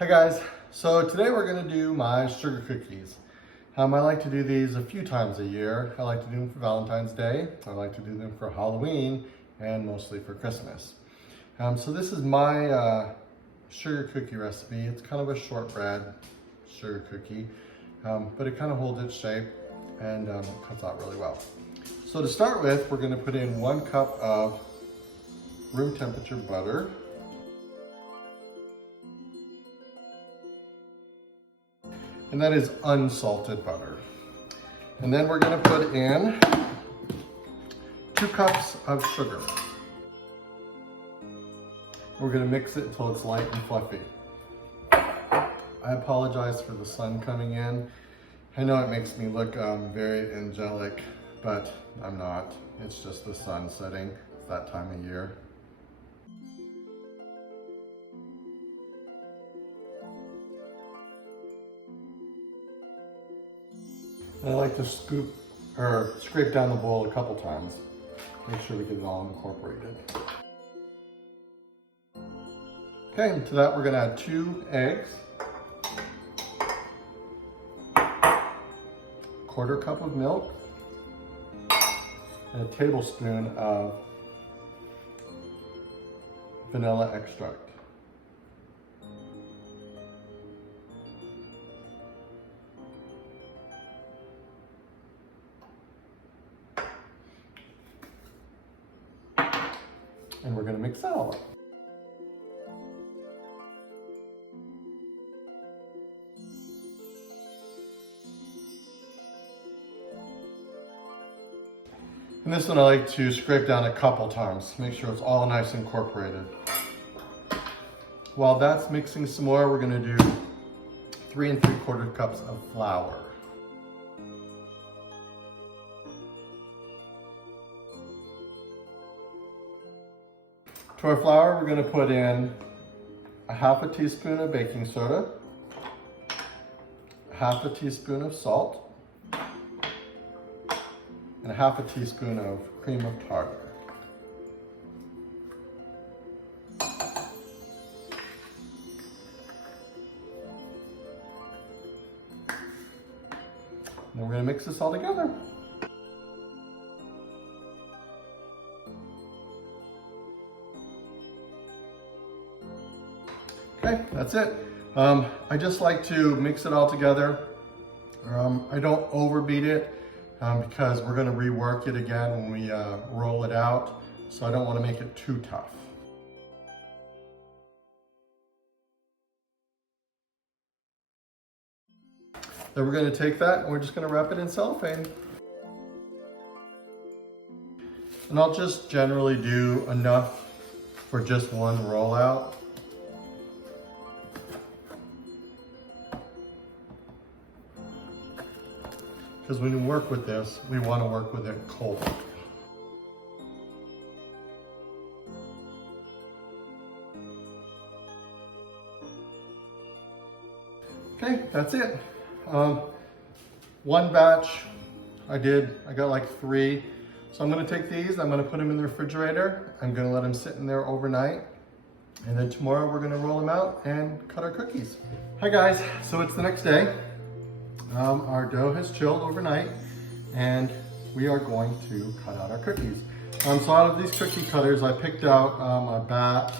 Hi guys, so today we're going to do my sugar cookies. I like to do these a few times a year. I like to do them for Valentine's Day, I like to do them for Halloween, and mostly for Christmas. So this is my sugar cookie recipe. It's kind of a shortbread sugar cookie, but it kind of holds its shape and cuts out really well. So to start with, we're going to put in 1 cup of room temperature butter. And that is unsalted butter. And then we're going to put in 2 cups of sugar. We're going to mix it until it's light and fluffy. I apologize for the sun coming in. I know it makes me look very angelic, but I'm not. It's just the sun setting. It's that time of year. I like to scrape down the bowl a couple times. Make sure we get it all incorporated. Okay, and to that we're gonna add 2 eggs, 1/4 cup of milk, and a tablespoon of vanilla extract. And we're going to mix that all up. And this one I like to scrape down a couple times, make sure it's all nice and incorporated. While that's mixing some more, we're going to do 3 3/4 cups of flour. To our flour, we're going to put in 1/2 teaspoon of baking soda, 1/2 teaspoon of salt, and 1/2 teaspoon of cream of tartar. And we're going to mix this all together. Okay, that's it. I just like to mix it all together. I don't overbeat it because we're going to rework it again when we roll it out, so I don't want to make it too tough. Then we're going to take that and we're just going to wrap it in cellophane. And I'll just generally do enough for just one rollout. Because when you work with this, we want to work with it cold. Okay, that's it. 1 batch I got like 3. So I'm going to take these, I'm going to put them in the refrigerator. I'm going to let them sit in there overnight. And then tomorrow we're going to roll them out and cut our cookies. Hi guys, so it's the next day. Our dough has chilled overnight and we are going to cut out our cookies. So out of these cookie cutters, I picked out a bat,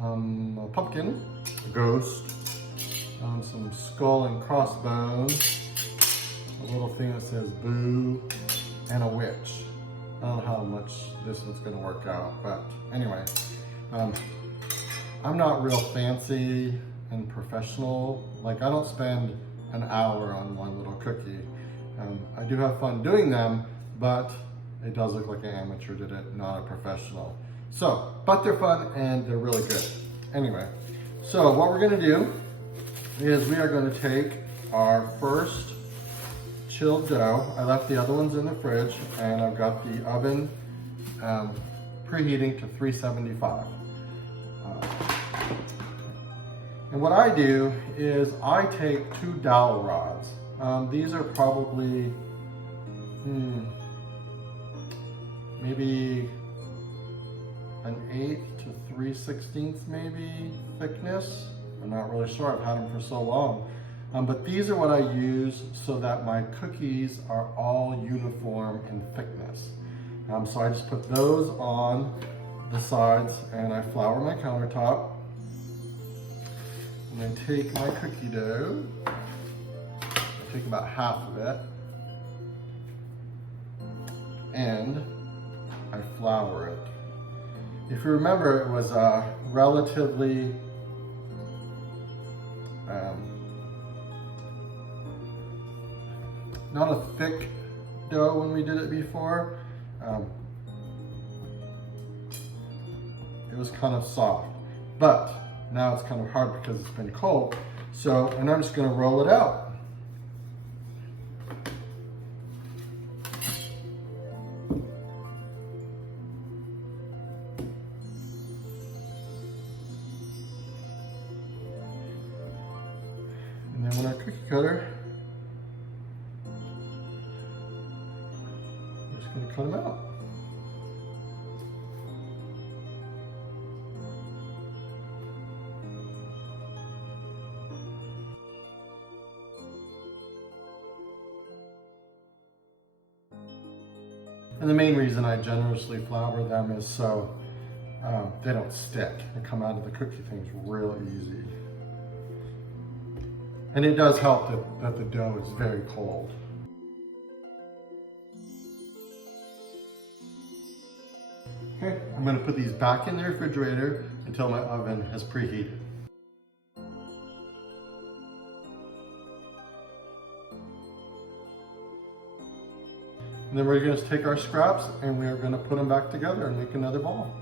a pumpkin, a ghost, some skull and crossbones, a little thing that says boo, and a witch. I don't know how much this one's gonna work out, but anyway. I'm not real fancy and professional. Like, I don't spend an hour on one little cookie. I do have fun doing them, but it does look like an amateur did it, not a professional. So, but they're fun and they're really good. Anyway, so what we're gonna do is we are gonna take our first chilled dough. I left the other ones in the fridge and I've got the oven preheating to 375. And what I do is I take 2 dowel rods. These are probably maybe an 1/8 to 3/16 maybe thickness. I'm not really sure. I've had them for so long. But these are what I use so that my cookies are all uniform in thickness. So I just put those on the sides and I flour my countertop. And then take my cookie dough. I take about half of it. And I flour it. If you remember, it was relatively not a thick dough when we did it before. It was kind of soft, but now it's kind of hard because it's been cold. So, and I'm just going to roll it out. And then with our cookie cutter, we're just going to cut them out. And the main reason I generously flour them is so they don't stick. They come out of the cookie things real easy. And it does help that the dough is very cold. Okay, I'm going to put these back in the refrigerator until my oven has preheated. And then we're going to take our scraps and we are going to put them back together and make another ball.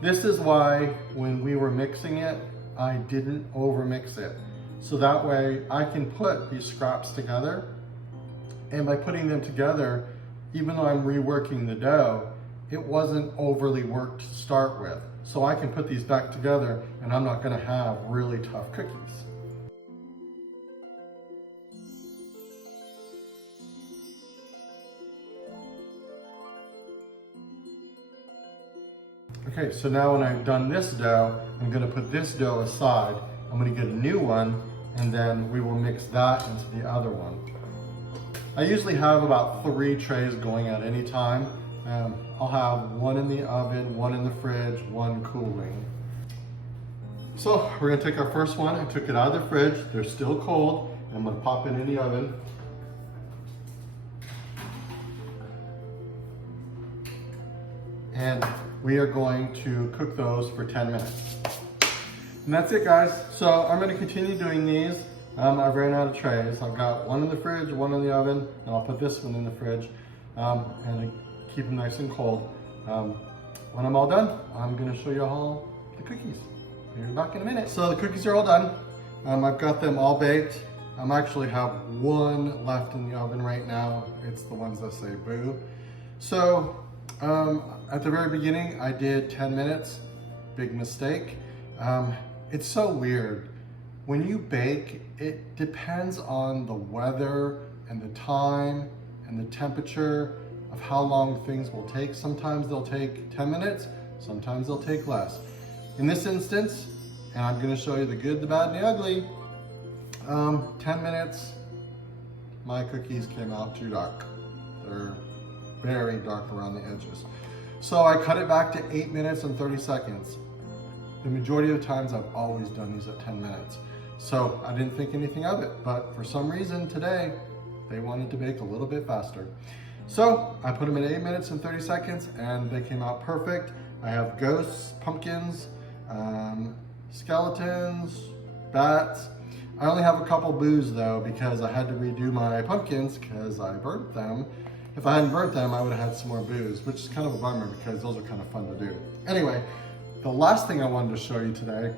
This is why when we were mixing it, I didn't over mix it. So that way I can put these scraps together, and by putting them together, even though I'm reworking the dough, it wasn't overly worked to start with. So I can put these back together and I'm not going to have really tough cookies. Okay, so now when I've done this dough, I'm going to put this dough aside. I'm going to get a new one, and then we will mix that into the other one. I usually have about 3 trays going at any time. I'll have one in the oven, one in the fridge, one cooling. So we're going to take our first one. I took it out of the fridge. They're still cold. I'm going to pop it in the oven. And we are going to cook those for 10 minutes. And that's it, guys. So I'm going to continue doing these. I've ran out of trays. I've got one in the fridge, one in the oven, and I'll put this one in the fridge and keep them nice and cold. When I'm all done, I'm going to show you all the cookies. Be back in a minute. So the cookies are all done. I've got them all baked. I actually have one left in the oven right now. It's the ones that say boo. So at the very beginning, I did 10 minutes. Big mistake. It's so weird. When you bake, it depends on the weather and the time and the temperature of how long things will take. Sometimes they'll take 10 minutes, sometimes they'll take less. In this instance, and I'm going to show you the good, the bad, and the ugly, 10 minutes, my cookies came out too dark. They're very dark around the edges. So I cut it back to 8 minutes and 30 seconds. The majority of the times I've always done these at 10 minutes. So I didn't think anything of it, but for some reason today, they wanted to bake a little bit faster. So I put them in 8 minutes and 30 seconds and they came out perfect. I have ghosts, pumpkins, skeletons, bats. I only have a couple boos though because I had to redo my pumpkins because I burnt them. If I hadn't burnt them, I would have had some more boos, which is kind of a bummer because those are kind of fun to do. Anyway, the last thing I wanted to show you today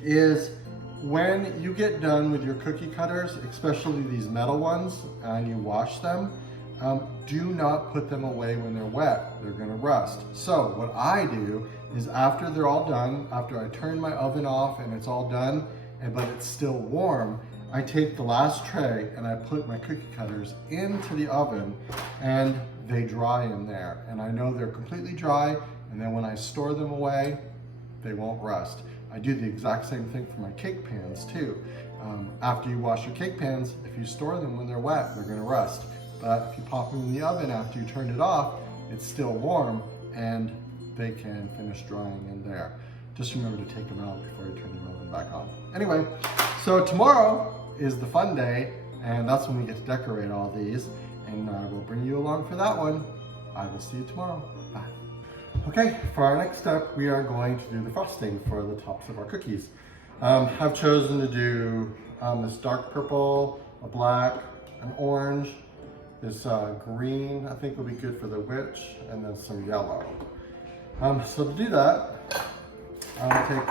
is when you get done with your cookie cutters, especially these metal ones, and you wash them, do not put them away when they're wet. They're gonna rust. So what I do is after they're all done, after I turn my oven off and it's all done, but it's still warm, I take the last tray and I put my cookie cutters into the oven and they dry in there. And I know they're completely dry, and then when I store them away, they won't rust. I do the exact same thing for my cake pans too. After you wash your cake pans, if you store them when they're wet, they're gonna rust. But if you pop them in the oven after you turn it off, it's still warm and they can finish drying in there. Just remember to take them out before you turn your oven back on. Anyway, so tomorrow is the fun day, and that's when we get to decorate all these, and I will bring you along for that one. I will see you tomorrow. Bye. Okay, for our next step, we are going to do the frosting for the tops of our cookies. I've chosen to do this dark purple, a black, an orange, this green I think will be good for the witch, and then some yellow. So to do that, I'll take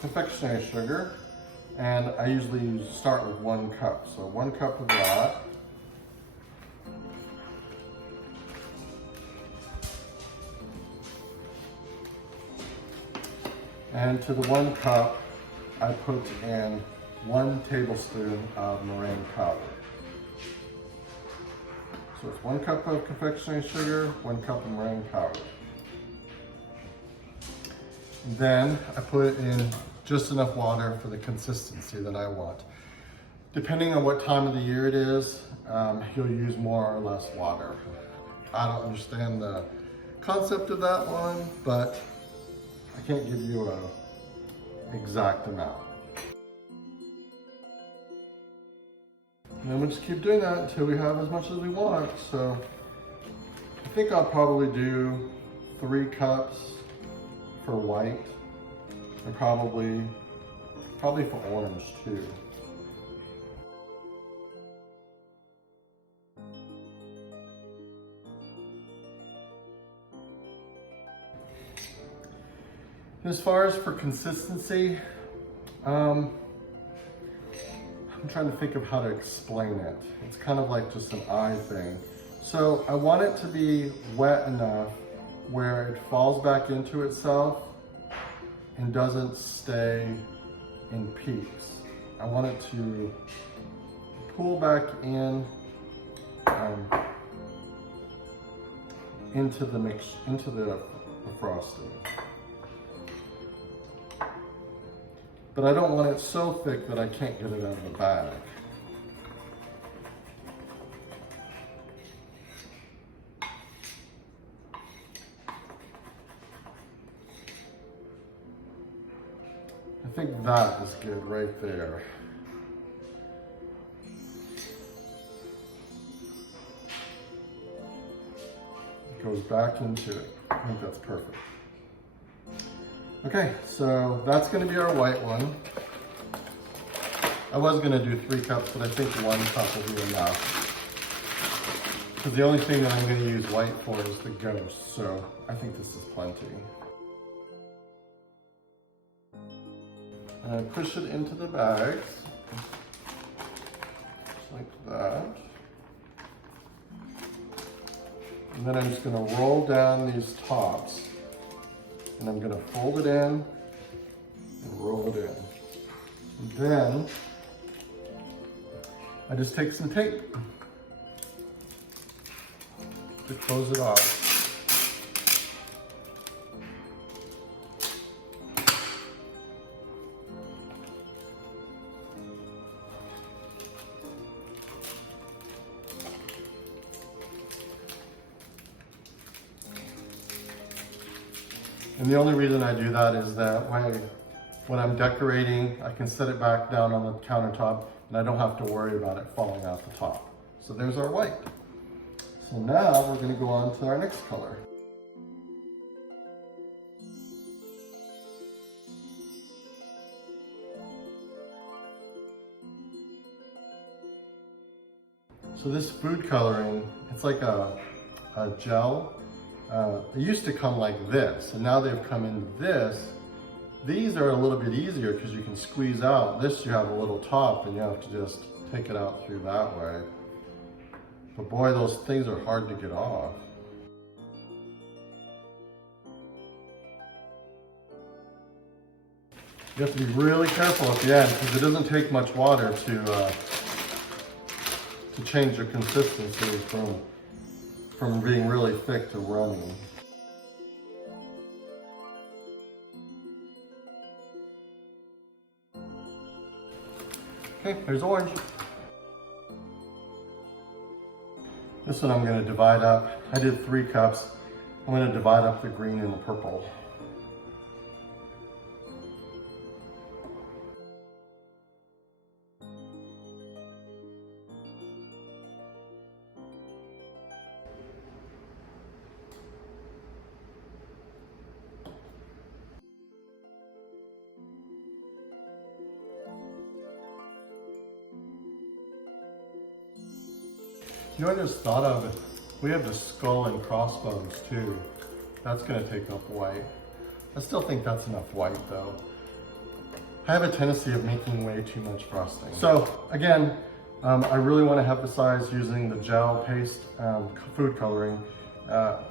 confectionery sugar, and I usually start with 1 cup. So 1 cup of that. And to the 1 cup, I put in 1 tablespoon of meringue powder. So it's 1 cup of confectionery sugar, 1 cup of meringue powder. And then I put in just enough water for the consistency that I want. Depending on what time of the year it is, you'll use more or less water. I don't understand the concept of that one, but I can't give you an exact amount. And then we'll just keep doing that until we have as much as we want. So I think I'll probably do 3 cups for white, and probably for orange too. As far as for consistency, I'm trying to think of how to explain it. It's kind of like just an eye thing. So I want it to be wet enough where it falls back into itself and doesn't stay in peaks. I want it to pull back in into the frosting. But I don't want it so thick that I can't get it out of the bag. I think that is good right there. It goes back into it. I think that's perfect. Okay, so that's going to be our white one. I was going to do 3 cups, but I think 1 cup will be enough. Because the only thing that I'm going to use white for is the ghost, so I think this is plenty. And I push it into the bags, just like that. And then I'm just going to roll down these tops. And I'm gonna fold it in and roll it in. And then I just take some tape to close it off. And the only reason I do that is that when I'm decorating, I can set it back down on the countertop and I don't have to worry about it falling out the top. So there's our white. So now we're going to go on to our next color. So this food coloring, it's like a gel. They used to come like this, and now they've come into this. These are a little bit easier because you can squeeze out. This you have a little top and you have to just take it out through that way. But boy, those things are hard to get off. You have to be really careful at the end because it doesn't take much water to change the consistency from being really thick to runny. Okay, here's orange. This one I'm going to divide up. I did 3 cups. I'm going to divide up the green and the purple. You know what I just thought of? We have the skull and crossbones too. That's gonna take up white. I still think that's enough white though. I have a tendency of making way too much frosting. So again, I really want to emphasize using the gel paste food coloring.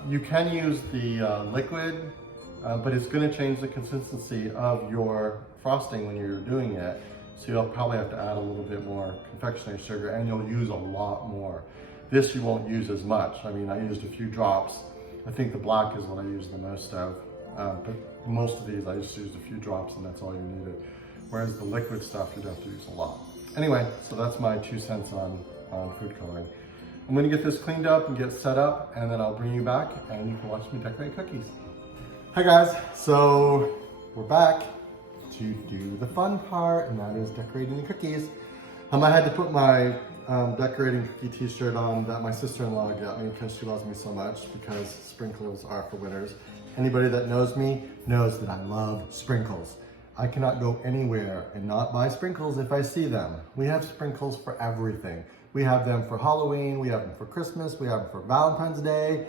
You can use the liquid, but it's gonna change the consistency of your frosting when you're doing it. So you'll probably have to add a little bit more confectionery sugar and you'll use a lot more. This you won't use as much. I mean, I used a few drops. I think the black is what I use the most of. But most of these I just used a few drops and that's all you needed. Whereas the liquid stuff you'd have to use a lot. Anyway, so that's my 2 cents on food coloring. I'm gonna get this cleaned up and get set up and then I'll bring you back and you can watch me decorate cookies. Hi guys, so we're back to do the fun part and that is decorating the cookies. I had to put my decorating cookie t-shirt on that my sister-in-law got me because she loves me so much because sprinkles are for winners. Anybody that knows me knows that I love sprinkles. I cannot go anywhere and not buy sprinkles if I see them. We have sprinkles for everything. We have them for Halloween, we have them for Christmas, we have them for Valentine's Day,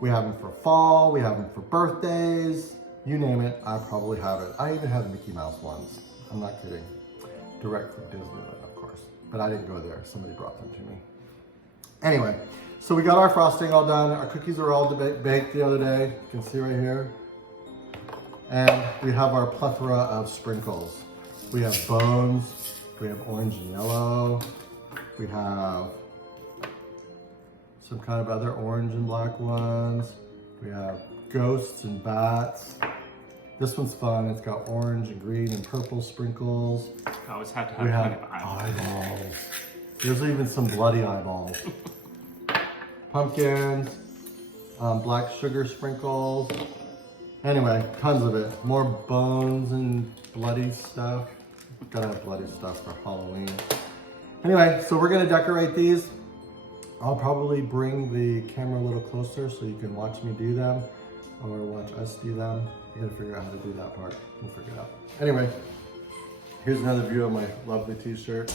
we have them for fall, we have them for birthdays. You name it, I probably have it. I even have Mickey Mouse ones. I'm not kidding. Direct from Disneyland, of course. But I didn't go there, somebody brought them to me. Anyway, so we got our frosting all done. Our cookies were all baked the other day. You can see right here. And we have our plethora of sprinkles. We have bones, we have orange and yellow, we have some kind of other orange and black ones. We have ghosts and bats. This one's fun. It's got orange and green and purple sprinkles. I always have to have We have kind of eyeballs. There's even some bloody eyeballs. Pumpkins, black sugar sprinkles. Anyway, tons of it. More bones and bloody stuff. Gotta have bloody stuff for Halloween. Anyway, so we're gonna decorate these. I'll probably bring the camera a little closer so you can watch me do them or watch us do them. I gotta figure out how to do that part. We'll figure it out. Anyway, here's another view of my lovely t-shirt.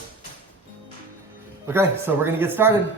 Okay, so we're gonna get started.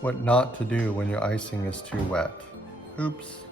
what not to do when your icing is too wet. Oops.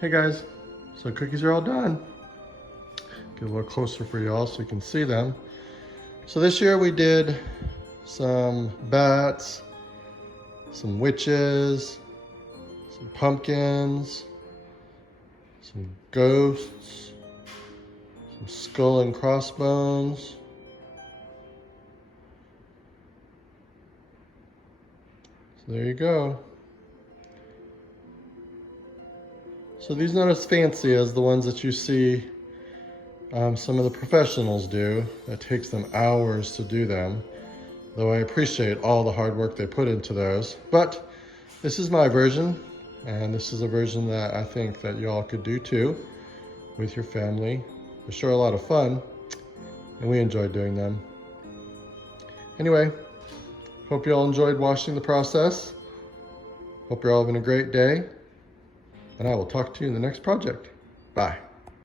Hey guys, so cookies are all done. Get a little closer for y'all so you can see them. So this year we did some bats, some witches, some pumpkins, some ghosts, some skull and crossbones. So there you go. So these are not as fancy as the ones that you see some of the professionals do. It takes them hours to do them, though I appreciate all the hard work they put into those. But this is my version, and this is a version that I think that y'all could do too with your family. They're sure a lot of fun, and we enjoy doing them. Anyway, hope you all enjoyed watching the process. Hope you're all having a great day. And I will talk to you in the next project. Bye.